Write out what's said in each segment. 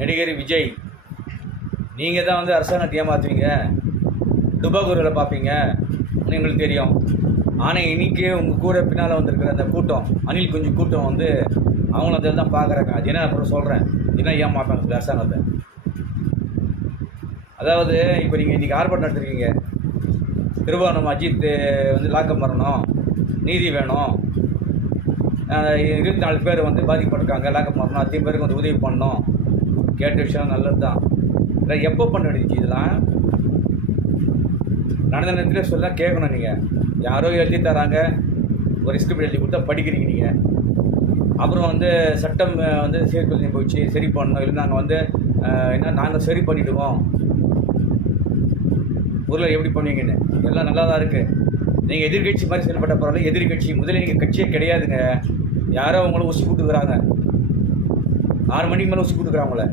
நடிகர் விஜய், நீங்கள் தான் வந்து அரசாங்கத்தை ஏமாற்றுவீங்க, டுபாகூரில் பார்ப்பீங்க எங்களுக்கு தெரியும். ஆனால் இன்றைக்கி உங்கள் கூட பின்னால் வந்திருக்கிற அந்த கூட்டம், அணில் குஞ்சு கூட்டம் வந்து அவங்களும் அதில் தான் பார்க்குறாங்க. அது என்ன அப்புறம் சொல்கிறேன், என்ன ஏமாற்றாங்க அரசாங்கத்தை. அதாவது இப்போ நீங்கள் இன்றைக்கி ஆர்ப்பாட்டம் நடத்துருக்கீங்க, திருவாரூர் அஜித் வந்து லாக்கம் வரணும், நீதி வேணும், 24 பேர் வந்து பாதிக்கப்பட்டிருக்காங்க, லாக்கம் வரணும், அத்தனை பேருக்கு வந்து உதவி பண்ணணும். கேட்ட விஷயம் நல்லது தான். இல்லை எப்போ பண்ண வேண்டியது இதெல்லாம்? நடந்த நேரத்தில் சொல்ல கேட்கணும். நீங்கள் யாரோ எழுதி தராங்க, ஒரு ஸ்கிரிப்ட் எழுதி கொடுத்தா படிக்கிறீங்க நீங்கள். அப்புறம் வந்து சட்டம் வந்து சீர்குலைஞ்சு போயிடுச்சு, சரி பண்ணணும், இல்லை நாங்கள் வந்து என்ன நாங்கள் சரி பண்ணிவிடுவோம், ஊரில் எப்படி பண்ணுவீங்கன்னு எல்லாம் நல்லா தான் இருக்குது. நீங்கள் எதிர்கட்சி மாதிரி செயல்பட்ட பரவாயில்ல. எதிர்கட்சி முதல்ல நீங்கள் கட்சியே கிடையாதுங்க. யாரோ அவங்கள ஊசி கொடுத்துக்கிறாங்க, 6 மணிக்கு மேலே ஊசி கொடுக்குறாங்கள,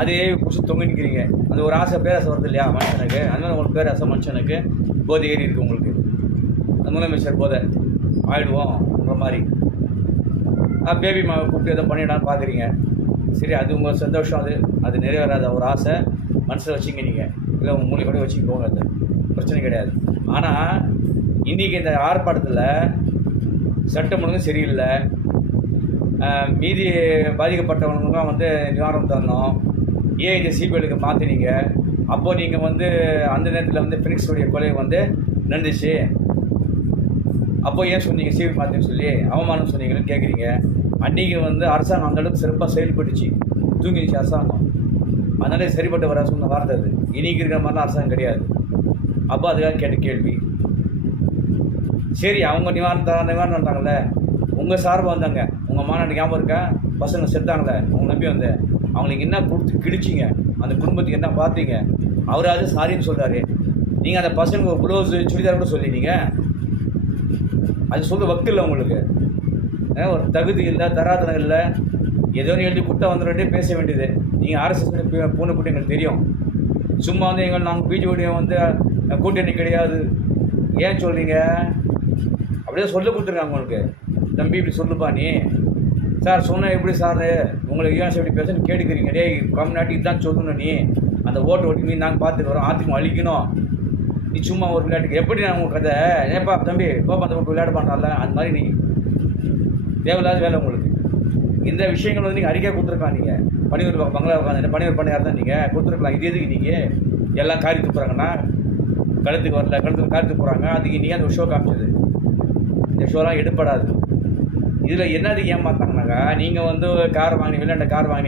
அதே பிடிச்சி தொங்க நிற்கிறீங்க. அந்த ஒரு ஆசை பேராசை வருது இல்லையா மனுஷனுக்கு, அதனால உங்களுக்கு பேராசை மனுஷனுக்கு போதை ஏறி இருக்குது உங்களுக்கு. அந்த முதலமைச்சர் போதை ஆயிடுவோம்ன்ற மாதிரி பேபி மாவை கூப்பிட்டு எதை பண்ணிடான்னு பார்க்குறீங்க. சரி, அது உங்கள் சந்தோஷம், அது நிறைவேறாத ஒரு ஆசை மனசில் வச்சுங்க நீங்கள், இல்லை உங்கள் மூளை கூட வச்சுக்க போங்க, அது பிரச்சனை கிடையாது. ஆனால் இன்றைக்கி இந்த ஆர்ப்பாட்டத்தில் சட்டம் ஒழுங்கு சரியில்லை, மீதி பாதிக்கப்பட்டவங்களுக்கும் வந்து நிவாரணம் தரணும், ஏன் இதை சிபிஐக்கு மாற்றினீங்க? அப்போது நீங்கள் வந்து அந்த நேரத்தில் வந்து ஃபினிக்ஸுடைய கொலை வந்து நடந்துச்சு, அப்போ ஏன் சொன்னீங்க சிபிஐ மாற்றின்னு சொல்லி அவமானம் சொன்னீங்கன்னு கேட்குறீங்க. அன்றைக்கி வந்து அரசாங்கம் அந்தளவுக்கு சிறப்பாக செயல்பட்டுச்சு, தூங்கிடுச்சு அரசாங்கம். அதனால சரிப்பட்டு வர சொன்ன வார்த்தை அது. இன்றைக்கி இருக்கிற மாதிரிலாம் அரசாங்கம் கிடையாது. அப்போ அதுக்காக கேட்ட கேள்வி. சரி, அவங்க நிவாரணம்ட்டாங்களே, உங்கள் சார்பாக வந்தாங்க, உங்கள் மாநாடு ஞாபகம் இருக்கா? பசங்க செத்தாங்களே, அவங்க நம்பி வந்து அவங்களுக்கு என்ன கொடுத்து கிடிச்சிங்க, அந்த குடும்பத்துக்கு என்ன பார்த்தீங்க? அவராது சாரின்னு சொல்கிறாரு. நீங்கள் அந்த பசங்க ஒரு ப்ளவுஸ் சுடிதார் கூட சொல்லிட்டீங்க. அது சொல்ல வக்கு இல்லை உங்களுக்கு, ஒரு தகுதி இல்லை, தராதரம் இல்லை, ஏதோ எழுதி கொடுத்தா வந்துட்டு பேச வேண்டியது. நீங்கள் ஆர்எஸ்எஸ் பூனை கூட்டி எங்களுக்கு தெரியும். சும்மா வந்து நாங்கள் பிஜேபியோடைய வந்து கூட்டணி கிடையாது ஏன் சொல்கிறீங்க? அப்படியே சொல்ல கொடுத்துருக்காங்க உங்களுக்கு. தம்பி இப்படி சொல்லுப்பா நீ சார், சொன்னால் எப்படி சார் உங்களுக்கு ஏன் எப்படி பேசன்னு கேட்டுக்கிறீங்க. டே கம்நாட்டுக்கு தான் சொல்லணும், நீ அந்த ஓட்டு நீ நாங்கள் பார்த்துட்டு வரோம், ஆத்துக்கு அழிக்கணும், நீ சும்மா ஒரு விளையாட்டுக்கு எப்படி நான் உங்கள் கதை ஏப்பா தம்பி போப்பா அந்த விளையாட பண்ணுறான்ல, அந்த மாதிரி நீ தேவையில்லாத வேலை உங்களுக்கு. இந்த விஷயங்கள் வந்து நீங்கள் அறிக்கை கொடுத்துருக்கலாம். நீங்கள் பணியூர் பங்களா உட்காந்து பணியூர் பண்ணையார் தான் நீங்கள் கொடுத்துருக்கலாம். இது எதுக்கு நீங்கள் எல்லாம் காரி துப்புறாங்கன்னா, கழுத்துக்கு வரல, கழுத்துக்கு காரி துப்புறாங்க, அதுக்கு நீங்கள் அந்த ஷோ காமிச்சது. இந்த ஷோலாம் எடுப்படாது. இதில் என்னது ஏமாத்தாங்கனாக்கா, நீங்கள் வந்து கார் வாங்கினீங்க, அந்த கார் வாங்கி